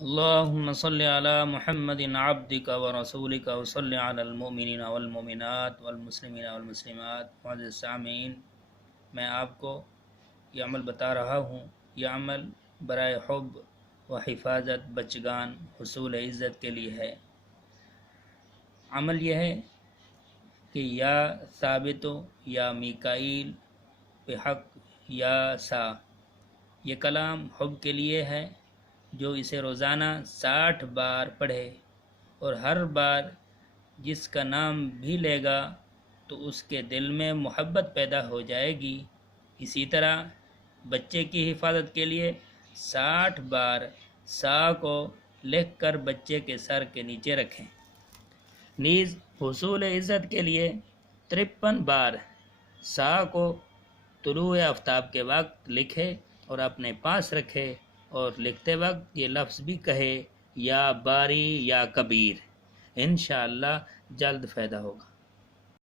اللهم صل على محمد عبدك ورسولك وصل على المؤمنين والمؤمنات والمسلمين والمسلمات۔ معزز سامعین، میں آپ کو یہ عمل بتا رہا ہوں۔ یہ عمل برائے حب و حفاظت بچگان حصول عزت کے لیے ہے۔ عمل یہ ہے کہ یا ثابت یا میکائیل بحق یا سا، یہ کلام حب کے لیے ہے جو اسے روزانہ 60 بار پڑھے، اور ہر بار جس کا نام بھی لے گا تو اس کے دل میں محبت پیدا ہو جائے گی۔ اسی طرح بچے کی حفاظت کے لیے 60 بار سا کو لکھ کر بچے کے سر کے نیچے رکھیں۔ نیز حصول عزت کے لیے 53 بار سا کو طلوع آفتاب کے وقت لکھے اور اپنے پاس رکھے، اور لکھتے وقت یہ لفظ بھی کہے یا باری یا کبیر۔ انشاءاللہ جلد فائدہ ہوگا۔